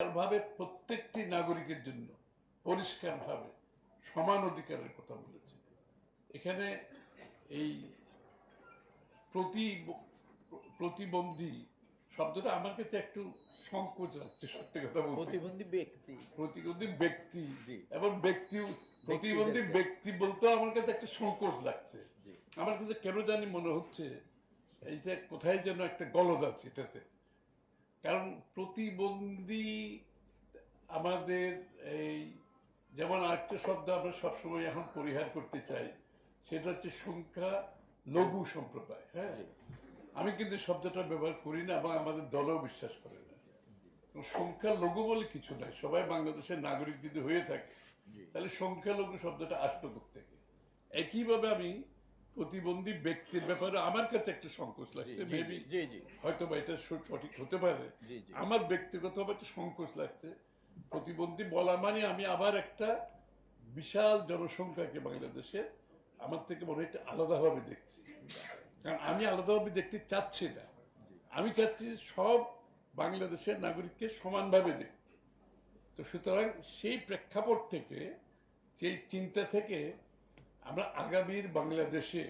ভাবে প্রত্যেকটি নাগরিকের জন্য পরিষ্কারভাবে সমান অধিকারের কথা বলেছে। এখানে এই প্রতি প্রতিবন্ধী শব্দটা আমার কাছে একটু সংকোচ লাগছে সত্যি কথা বলতে। প্রতিবন্ধী ব্যক্তি। প্রতিবন্ধী ব্যক্তি। এবং ব্যক্তি প্রতিবন্ধী ব্যক্তি বলতেও আমার কাছে একটা সংকোচ লাগছে। আমার কাছে কেন জানি মনে হচ্ছে এইটা কোথায় যেন একটা গলদ আছে এটাতে। কারণ প্রতিবন্ধী আমাদের এই যেমন আরেকটা শব্দ আমরা সবসময় এখন পরিহার করতে চাই সেটা হচ্ছে সংখ্যা লঘু সম্প্রদায় হ্যাঁ? আমি কিন্তু শব্দটা ব্যবহার করি না এবং আমাদের দলও বিশ্বাস করে না। সংখ্যা লঘু বলে কিছু নাই সবাই বাংলাদেশের নাগরিক যদি হয়ে থাকে তাহলে সংখ্যালঘু শব্দটা আসতো থেকে একইভাবে আমি প্রতিবন্ধী ব্যক্তির ব্যাপারে আমার কাছে একটা সংকোচ লাগছে মেবি হয়তো বা এটা সঠিক হতে পারে। আমার ব্যক্তিগতভাবে একটা সংকোচ লাগছে। প্রতিবন্ধী বলা মানে আমি আবার একটা বিশাল জনসংখ্যাকে বাংলাদেশে আমার থেকে মনে হয় একটা আলাদাভাবে দেখছি। কারণ আমি আলাদাভাবে দেখতে চাচ্ছি না। আমি চাচ্ছি সব বাংলাদেশের নাগরিককে সমানভাবে দেখতে। তো সুতরাং সেই প্রেক্ষাপট থেকে সেই চিন্তা থেকে আমরা আগামীর বাংলাদেশে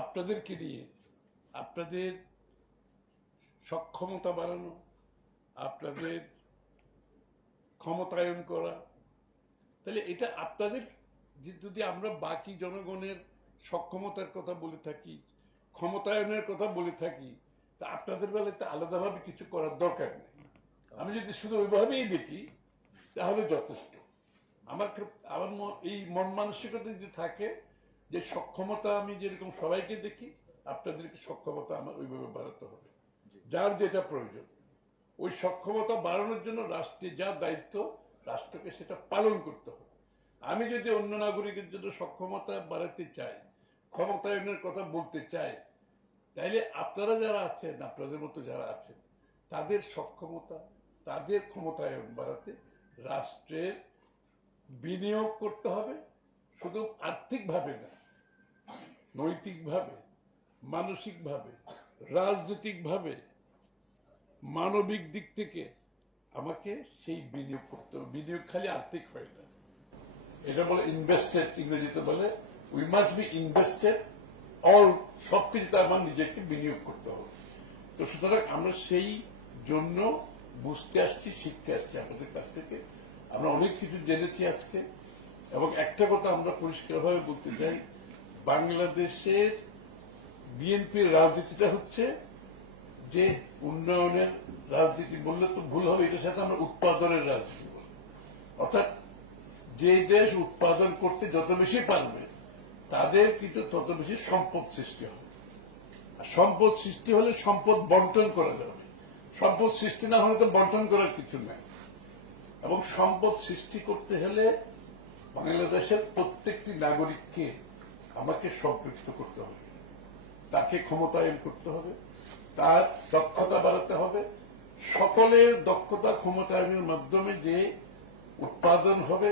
আপনাদেরকে নিয়ে, আপনাদের সক্ষমতা বাড়ানো, আপনাদের ক্ষমতায়ন করা, তাহলে এটা আপনাদের যদি আমরা বাকি জনগণের সক্ষমতার কথা বলে থাকি, ক্ষমতায়নের কথা বলে থাকি, তা আপনাদের বেলায় তো আলাদাভাবে কিছু করার দরকার নেই। আমি যদি শুধু ওইভাবেই দেখি, তাহলে যথেষ্ট। আমার আমার এই মন মানসিকতা যদি থাকে যে সক্ষমতা আমি যেরকম সবাইকে দেখি আপনাদেরকে সক্ষমতা আমার ওইভাবে বাড়াতে হবে। যার যেটা প্রয়োজন। ওই সক্ষমতা বাড়ানোর জন্য রাষ্ট্রে যা দায়িত্ব রাষ্ট্রকে সেটা পালন করতে হবে। আমি যদি অন্য নাগরিকের জন্য সক্ষমতা বাড়াতে চাই ক্ষমতায়নের কথা বলতে চাই তাইলে আপনারা যারা আছেন আপনাদের মতো যারা আছেন তাদের সক্ষমতা তাদের ক্ষমতায়ন বাড়াতে রাষ্ট্রের বিনিয়োগ করতে হবে শুধু আর্থিকভাবে না, নৈতিকভাবে, মানসিকভাবে, রাজনৈতিকভাবে, মানবিক দিক থেকে আমাকে সেই বিনিয়োগ করতে হবে। বিনিয়োগ খালি আর্থিক হয় না। এটা বলে ইনভেস্টেড ইংরেজিতে বলে we must be invested all সবকিছুতে আমার নিজেকে বিনিয়োগ করতে হবে। তো সুতরাং আমরা সেই জন্য বুঝতে আসছি, শিখতে আসছি আপনাদের কাছ থেকে আমরা অনেক কিছু জেনেছি আজকে, এবং একটা কথা আমরা পরিষ্কারভাবে বলতে চাই, বাংলাদেশের বিএনপির রাজনীতিটা হচ্ছে যে উন্নয়নের রাজনীতি বললে তো ভুল হবে, এটার সাথে আমরা উৎপাদনের রাজনীতি বলি। অর্থাৎ যে দেশ উৎপাদন করতে যত বেশি পারবে, তাদের কিন্তু তত বেশি সম্পদ সৃষ্টি হবে। আর সম্পদ সৃষ্টি হলে সম্পদ বন্টন করা যাবে। সম্পদ সৃষ্টি না হলে তো বন্টন করার কিছু নাই। এবং সম্পদ সৃষ্টি করতে হলে বাংলাদেশের প্রত্যেকটি নাগরিককে আমাকে সম্পৃক্ত করতে হবে। তাকে ক্ষমতায়ন করতে হবে, তার দক্ষতা বাড়াতে হবে। সকলের দক্ষতা ক্ষমতায়নের মাধ্যমে যে উৎপাদন হবে,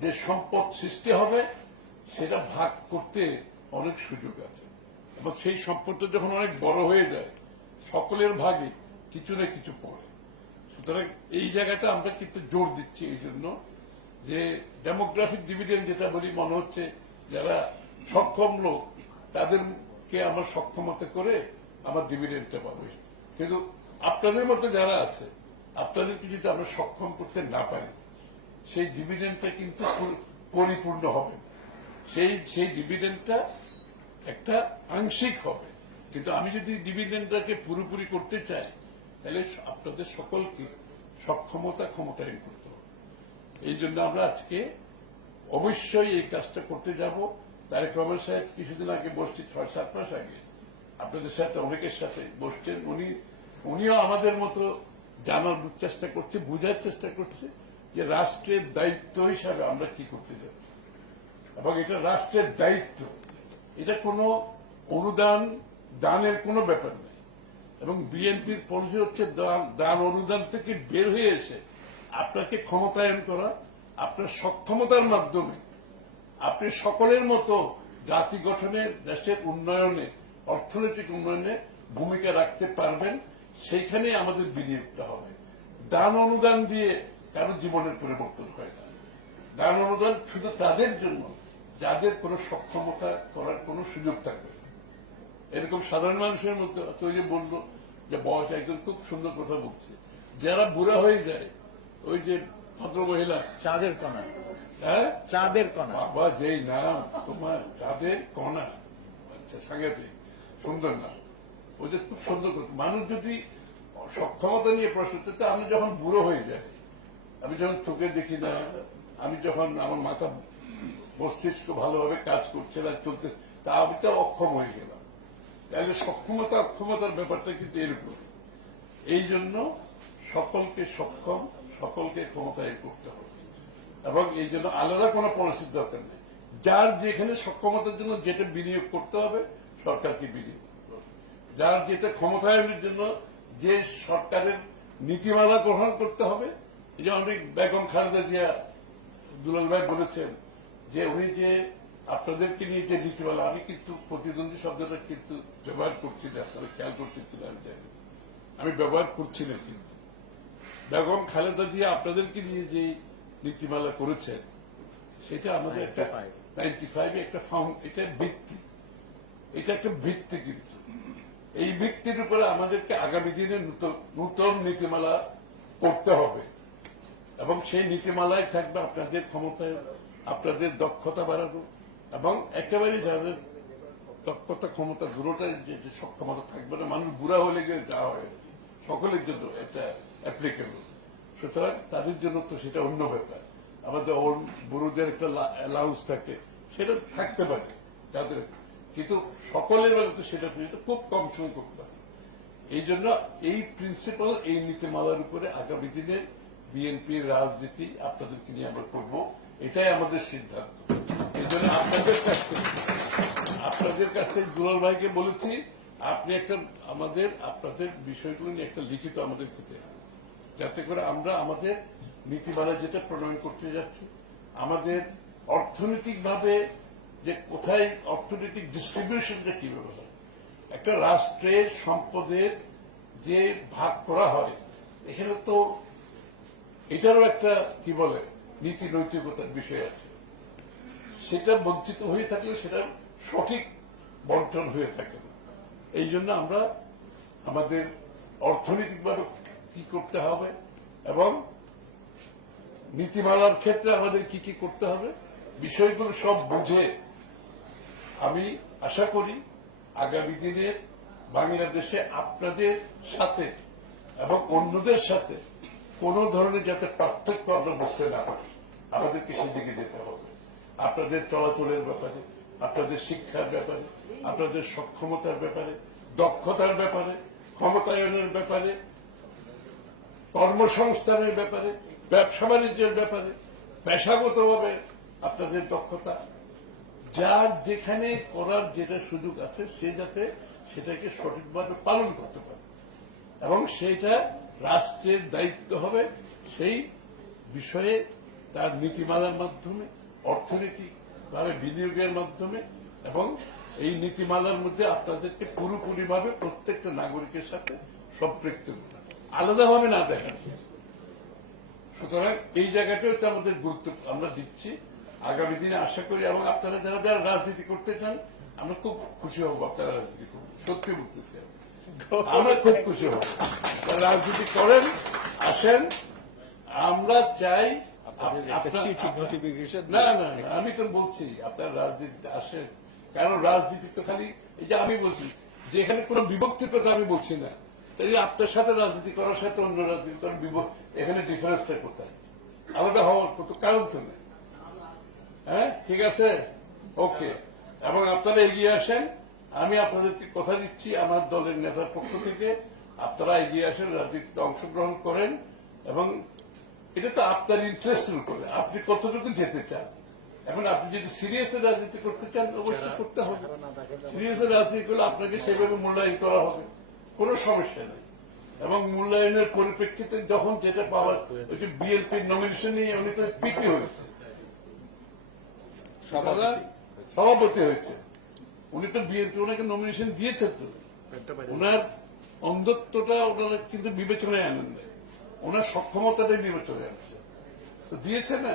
যে সম্পদ সৃষ্টি হবে, সেটা ভাগ করতে অনেক সুযোগ আছে। এবং সেই সম্পদটা যখন অনেক বড় হয়ে যায়, সকলের ভাগে কিছু না কিছু পড়ে। সুতরাং এই জায়গাটা আমরা কিন্তু জোর দিচ্ছি এই জন্য যে ডেমোগ্রাফিক ডিভিডেন্ড যেটা বলি, মনে হচ্ছে যারা সক্ষম লোক, তাদেরকে আমার সক্ষমতা করে আমার ডিভিডেন্ডটা পাবে। কিন্তু আপনাদের মতো যারা আছে, আপনাদেরকে যদি আমরা সক্ষম করতে না পারি, সেই ডিভিডেন্ডটা কিন্তু পরিপূর্ণ হবে সেই সেই ডিভিডেন্ডটা একটা আংশিক হবে। কিন্তু আমি যদি ডিভিডেন্ডটাকে পুরোপুরি করতে চাই তাহলে আপনাদের সকলকে সক্ষমতা ক্ষমতায়ন করতে হবে। এই জন্য আমরা আজকে অবশ্যই এই কাজটা করতে যাব। তারেক রহমান সাহেব কিছুদিন আগে বসছি ছয়, সাত মাস আগে। আপনাদের সাথে অনেকের সাথে বসছেন উনি। উনিও আমাদের মতো জানার চেষ্টা করছে, বোঝার চেষ্টা করছে যে রাষ্ট্রের দায়িত্ব হিসাবে আমরা কি করতে যাচ্ছি। এবং এটা রাষ্ট্রের দায়িত্ব। এটা কোনো অনুদান, দানের কোনো ব্যাপার নেই এবং বিএনপির পলিসি হচ্ছে দান- দান অনুদান থেকে বের হয়ে এসে আপনাকে ক্ষমতায়ন করা, আপনার সক্ষমতার মাধ্যমে আপনি সকলের মতো জাতি গঠনে, দেশের উন্নয়নে, অর্থনৈতিক উন্নয়নে ভূমিকা রাখতে পারবেন, সেইখানে আমাদের বিনিয়োগটা হবে দান অনুদান দিয়ে কারও জীবনের পরিবর্তন হয় না দান অনুদান শুধু তাদের জন্য, যাদের কোনো সক্ষমতা করার কোনো সুযোগ থাকবে। এরকম সাধারণ মানুষের মধ্যে যে বলল যে বয়স একজন খুব সুন্দর কথা বলছে। যারা বুড়া হয়ে যায় ওই যে ভদ্র মহিলা চাঁদের কণা। হ্যাঁ? চাঁদের কণা। বাবা যেই নাম তোমার তাদের কণা। আচ্ছা সাংঘাতিক। সুন্দর নাম ওই যে খুব সুন্দর কথা। মানুষ যদি সক্ষমতা নিয়ে প্রশ্ন করতে তো আমি যখন বুড়ো হয়ে যাই আমি যখন চোখে দেখি না আমি যখন আমার মাথা মস্তিষ্ক ভালোভাবে কাজ করছে না চলতে তা আমি তো অক্ষম হয়ে গেলাম। তাহলে সক্ষমতা অক্ষমতার ব্যাপারটা কিন্তু এরকম। এই জন্য সকলকে সক্ষম, সকলকে ক্ষমতায় করতে হবে। এবং এই জন্য আলাদা কোনো পলিসির দরকার নেই। যার যেখানে সক্ষমতার জন্য যেটা বিনিয়োগ করতে হবে, সরকারকে বিনিয়োগ। যার যেটা ক্ষমতায়নের জন্য যে সরকারের নীতিমালা গ্রহণ করতে হবে, এই যে অনেক বেগম খালেদা জিয়া দুলাল ভাই বলেছেন যে উনি যে আপনাদেরকে নিয়ে যে নীতিমালা আমি কিন্তু প্রতিদ্বন্দ্বী শব্দটা কিন্তু ব্যবহার করছি না আপনারা খেয়াল করছেন কিনা আমি জানি আমি ব্যবহার করছি না কিন্তু। বেগম খালেদা জিয়া আপনাদেরকে নিয়ে যে নীতিমালা করেছেন সেটা আমাদের একটা নাইনটি ফাইভে একটা ফাউন্ড এটা ভিত্তি। এটা একটা ভিত্তি কিন্তু। এই ভিত্তির উপরে আমাদেরকে আগামী দিনে নূতন- নূতন নীতিমালা করতে হবে। এবং সেই নীতিমালায় থাকবে আপনাদের ক্ষমতায় আপনাদের দক্ষতা বাড়ানো এবং একেবারে যাদের দক্ষতা ক্ষমতা দুটোটাই যে সক্ষমতা থাকবে না, মানুষ বুড়া হলে গিয়ে যা হয়, সকলের জন্য এটা অ্যাপ্লিকেবল সুতরাং তাদের জন্য তো সেটা অন্য ব্যাপার। আমাদের বুড়োদের একটা অ্যালাউন্স থাকে, সেটা থাকতে পারে তাদের। কিন্তু সকলের বেলা তো সেটা খুব কম হয়। এই জন্য এই প্রিন্সিপাল এই নীতিমালার উপরে আগামী দিনের বিএনপির রাজনীতি আপনাদেরকে নিয়ে আমরা করব। এটাই আমাদের সিদ্ধান্ত। আপনাদের কাছ থেকে দুলাল ভাইকে বলেছি, আপনি একটা আমাদের, আপনাদের বিষয়গুলো নিয়ে একটা লিখিত আমাদের দিতে যাতে করে আমরা আমাদের নীতিমালা যেটা প্রণয়ন করতে যাচ্ছি, আমাদের অর্থনৈতিকভাবে যে কোথায় অর্থনৈতিক ডিস্ট্রিবিউশনটা কীভাবে হয়, একটা রাষ্ট্রের সম্পদের যে ভাগ করা হয়, এখানে তো এটারও একটা, কি বলে, নীতি নৈতিকতার বিষয় আছে। সেটা বঞ্চিত হয়ে থাকলে সেটা সঠিক বন্টন হয়ে থাকে। এই জন্য আমরা আমাদের অর্থনৈতিকভাবে কি করতে হবে এবং নীতিমালার ক্ষেত্রে আমাদের কি কি করতে হবে, বিষয়গুলো সব বুঝে আমি আশা করি আগামী দিনে বাংলাদেশে আপনাদের সাথে এবং অন্যদের সাথে কোন ধরনের যাতে পার্থক্য আমরা বুঝতে না পারি, আমাদেরকে সেদিকে যেতে হবে। আপনাদের চলাচলের ব্যাপারে, আপনাদের শিক্ষার ব্যাপারে, আপনাদের সক্ষমতার ব্যাপারে, দক্ষতার ব্যাপারে, ক্ষমতায়নের ব্যাপারে, কর্মসংস্থানের ব্যাপারে, ব্যবসা বাণিজ্যের ব্যাপারে, পেশাগতভাবে আপনাদের দক্ষতা, যার যেখানে করার যেটা সুযোগ আছে, সে যাতে সেটাকে সঠিকভাবে পালন করতে পারে। এবং সেটা রাষ্ট্রের দায়িত্ব হবে, সেই বিষয়ে তার নীতিমালার মাধ্যমে অর্থনৈতিকভাবে বিনিয়োগের মাধ্যমে এবং এই নীতিমালার মধ্যে আপনাদেরকে পুরোপুরিভাবে প্রত্যেকটা নাগরিকের সাথে সম্পৃক্ত আলাদাভাবে না দেখান। সুতরাং এই জায়গাটাও তো আমাদের গুরুত্ব আমরা দিচ্ছি। আগামী দিনে আশা করি এবং আপনারা যারা যারা রাজনীতি করতে চান, আমরা খুব খুশি হব আপনারা রাজনীতি করুন সত্যি বলতেছি আমরা খুব খুশি হব। রাজনীতি করেন, আসেন, আমরা চাই আপনাদের না না আমি তো বলছি আপনার রাজনীতিতে আসেন কারণ রাজনীতি তো খালি এই যে আমি বলছি যে এখানে কোন বিভক্তির কথা আমি বলছি না। তাই আপনার সাথে রাজনীতি করার সাথে অন্য রাজনীতি করার এখানে ডিফারেন্সটা কোথায়? আলাদা হওয়ার কত কারণ তো নেই। হ্যাঁ ঠিক আছে? ওকে এবং আপনারা এগিয়ে আসেন আমি আপনাদেরকে কথা দিচ্ছি আমার দলের নেতার পক্ষ থেকে। আপনারা এগিয়ে আসেন রাজনীতিতে অংশগ্রহণ করেন এবং এটা তো আপনার ইন্টারেস্টের উপরে। আপনি কতটুকু যেতে চান? এখন আপনি যদি সিরিয়াস রাজনীতি করতে চান অবশ্যই করতে হবে। সিরিয়াস রাজনীতি করলে আপনাকে সেভাবে মূল্যায়ন করা হবে। কোনো সমস্যা নেই। এবং মূল্যায়নের পরিপ্রেক্ষিতে যখন যেটা পাওয়ার ওই যে বিএনপির নমিনেশন নিয়ে উনি তো পিপি হয়েছে। সভাপতি। সভাপতি হয়েছে। উনি তো বিএনপি ওনাকে নমিনেশন দিয়েছেন তো। ওনার অন্ধত্বটা ওনারা কিন্তু বিবেচনায় আনেন নাই। ওনার সক্ষমতাটাই বিবেচনায় আনছে। তো দিয়েছে না?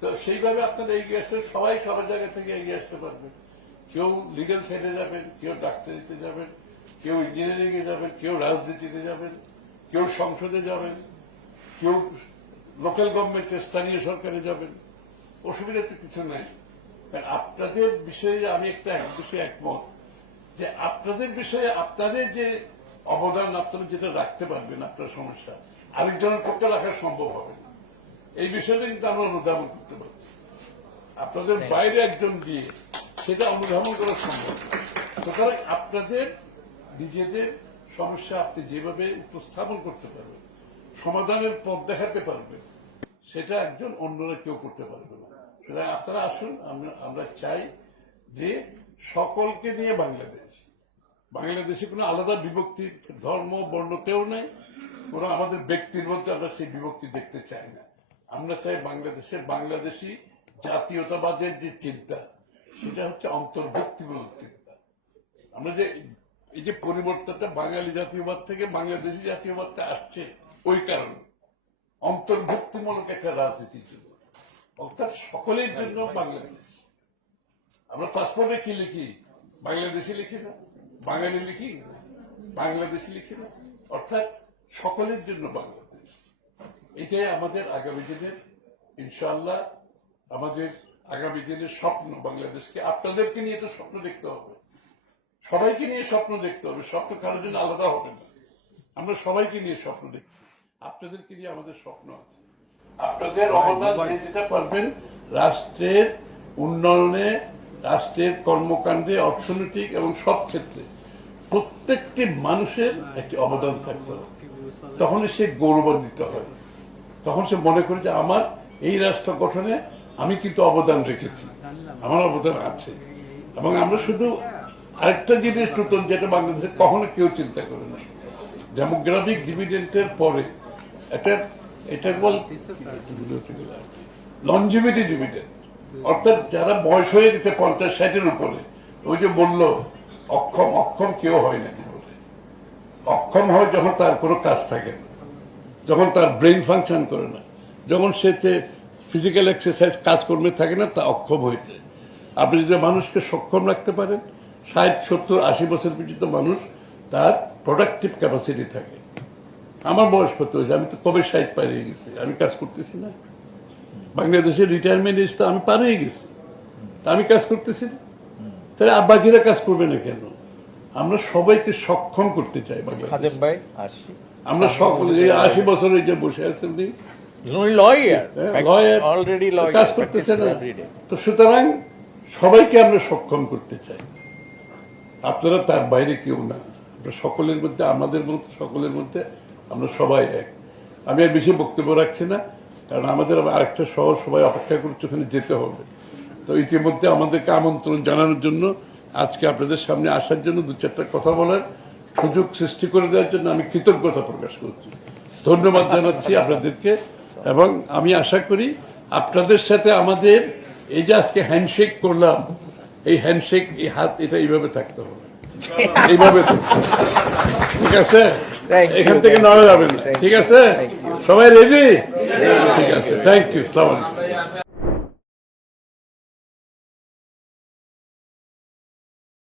তো সেইভাবে আপনারা এগিয়ে আসলে সবাই সবার জায়গা থেকে এগিয়ে আসতে পারবেন কেউ লিগেল সাইডে যাবেন, কেউ ডাক্তারিতে যাবেন, কেউ ইঞ্জিনিয়ারিং এ যাবেন, কেউ রাজনীতিতে যাবেন, কেউ সংসদে যাবেন, কেউ লোকাল গভর্নমেন্টে স্থানীয় সরকারে যাবেন। অসুবিধা তো কিছু নাই। আপনাদের বিষয়ে আমি একটা এক বিষয়ে একমত যে আপনাদের বিষয়ে আপনাদের যে অবদান, আপনারা যেটা রাখতে পারবেন, আপনার সমস্যা আরেকজনের পক্ষে রাখা সম্ভব হবে না। এই বিষয়টা কিন্তু আমরা অনুধাবন করতে পারছি। আপনাদের বাইরে একজন দিয়ে সেটা অনুধাবন করা সম্ভব। সুতরাং আপনাদের নিজেদের সমস্যা আপনি যেভাবে উপস্থাপন করতে পারবেন সমাধানের পথ দেখাতে পারবেন সেটা একজন অন্যরা কেউ করতে পারবে না। সুতরাং আপনারা আসুন আমরা চাই যে সকলকে নিয়ে বাংলাদেশ বাংলাদেশে কোনো আলাদা বিভক্তি ধর্ম বর্ণতেও নেই। কোনো আমাদের ব্যক্তির মধ্যে আমরা সেই বিভক্তি দেখতে চাই না। আমরা চাই বাংলাদেশে বাংলাদেশি জাতীয়তাবাদের যে চিন্তা সেটা হচ্ছে অন্তর্ভুক্তিমূলক চিন্তা। আমরা যে এই যে পরিবর্তনটা বাঙালি জাতীয়বাদ থেকে বাংলাদেশি জাতীয়বাদটা আসছে ওই কারণে। অন্তর্ভুক্তিমূলক একটা রাজনীতির জন্য অর্থাৎ সকলের জন্য বাংলাদেশ। আমরা পাসপোর্টে কি লিখি? বাংলাদেশি লিখি না? বাঙালি লিখি বাংলাদেশি লিখি না। অর্থাৎ সকলের জন্য বাংলাদেশ। এটাই আমাদের আগামী দিনের ইনশাআল্লাহ আমাদের আগামী দিনের স্বপ্ন বাংলাদেশকে। আপনাদেরকে নিয়ে তো স্বপ্ন দেখতে হবে। সবাইকে নিয়ে স্বপ্ন দেখতে হবে। স্বপ্ন কারোর জন্য আলাদা হবে না। আমরা সবাইকে নিয়ে স্বপ্ন দেখছি। আপনাদেরকে নিয়ে আমাদের স্বপ্ন আছে। আপনাদের অবদান যে যেটা পারবেন রাষ্ট্রের উন্নয়নে রাষ্ট্রের কর্মকাণ্ডে অর্থনৈতিক এবং সব ক্ষেত্রে প্রত্যেকটি মানুষের একটি অবদান থাকতে হবে। তখন সে গৌরবান্বিত হয়। তখন সে মনে করে যে আমার এই রাষ্ট্র গঠনে আমি কিন্তু অবদান রেখেছি। আমার অবদান আছে। এবং আমরা শুধু আরেকটা জিনিস নতুন যেটা বাংলাদেশে কখনো কেউ চিন্তা করে না। ডেমোগ্রাফিক ডিভিডেন্টের পরে এটা এটা বল লঞ্জিভিটি ডিভিডেন্ট অর্থাৎ যারা বয়স হয়ে গেছে পঞ্চাশ ষাটের উপরে, ওই যে বলল অক্ষম অক্ষম কেউ হয় না অক্ষম হয় যখন তার কোনো কাজ থাকে না, যখন তার ব্রেন ফাংশন করে না, যখন সে যে ফিজিক্যাল এক্সারসাইজ কাজকর্মে থাকে না, তা অক্ষম হয়ে যায়। আপনি যদি মানুষকে সক্ষম রাখতে পারেন, ষাট, সত্তর, আশি বছর পর্যন্ত মানুষ তার প্রোডাক্টিভ ক্যাপাসিটি থাকে। আমার বয়স কত হয়েছে? আমি তো কবে ষাট পারিয়ে গেছি? আমি কাজ করতেছি না। বাংলাদেশের রিটায়ারমেন্ট এজ তো আমি পারিয়ে গেছি। তা আমি কাজ করতেছি না। তাহলে আর বাকিরা কাজ করবে না কেন? আমরা সবাইকে সক্ষম করতে চাই খাদেম ভাই আসি। আমরা সকলে এই আশি বছরে যে বসে আছেন হ্যাঁ, কাজ করতেছে না। তো সুতরাং সবাইকে আমরা সক্ষম করতে চাই। আপনারা তার বাইরে কেউ না। আমরা সকলের মধ্যে আমাদের মধ্যে সকলের মধ্যে আমরা সবাই এক। আমি আর বেশি বক্তব্য রাখছি না। কারণ আমাদের আবার আরেকটা শহর সবাই অপেক্ষা করছে ওখানে যেতে হবে। তো ইতিমধ্যে আমাদেরকে আমন্ত্রণ জানানোর জন্য আজকে আপনাদের সামনে আসার জন্য দু চারটা কথা বলার সুযোগ সৃষ্টি করে দেওয়ার জন্য আমি কৃতজ্ঞতা প্রকাশ করছি। ধন্যবাদ জানাচ্ছি আপনাদেরকে এবং আমি আশা করি আপনাদের সাথে আমাদের এই যে আজকে হ্যান্ডশেক করলাম এই হ্যান্ডশেক এই হাত এটা এইভাবে থাকতে হবে। এইভাবে ঠিক আছে? এখান থেকে নড়া যাবে না। ঠিক আছে? সবাই রেডি ঠিক আছে। থ্যাংক ইউ সালাম